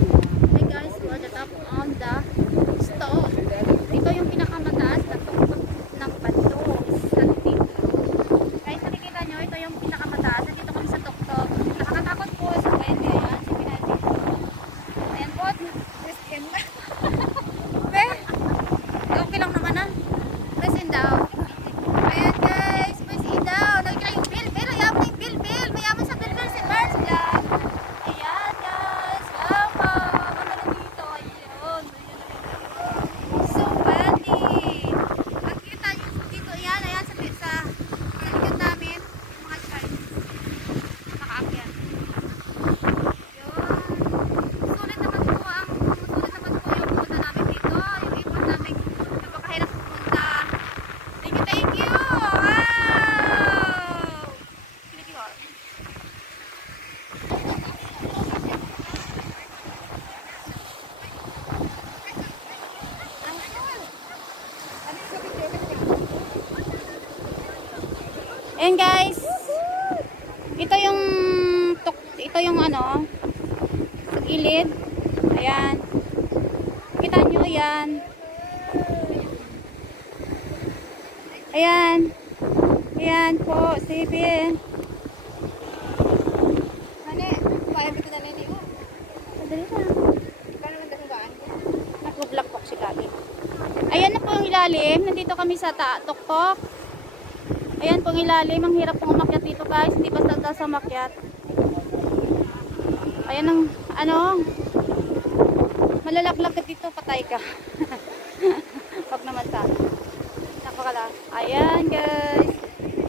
Hey guys, we're at the top on the stone. Ito yung pinakamataas na tuktok ng Bandung sa dito. Guys, nakikita nyo, ito yung pinakamataas. Dito kami sa tuktok. Nakakatakot po sa pwede. Ayan, si Pinati. Ayan po. Christian na. Be? Okay lang naman ah. Press in daw. Ayan guys, press in daw. Nakikita yung bill. Mayaman yung bill. Mayaman sa bill si Mars dyan. Ayan guys. Welcome. Ano dito? Ayun. So funny. Nakikita nyo dito. Ayan. Ayan sa likod namin. Yung mga Chinese. Nakaakyat. Yun. Sulit naman po yung pupunta namin dito. Yung ipon namin napakahirap pupunta. Thank you. Wow! Kinikiwag. Ayan guys. Ito yung ano, sa gilid. Ayan. Kita nyo yan. Ayan. Ayan po, sige. Hane, kaya kita na nini. Madali na. Paano man dahugaan? Nag-vlog po si Gabi. Ayan na po yung ilalim. Nandito kami sa tuktok. Ayan po yung ilalim. Ang hirap pong umakyat dito guys. Hindi basta umakyat. Ayan ang ano. Malalaglag ka dito. Patay ka. Wag naman sana. Napakala. Ayan guys.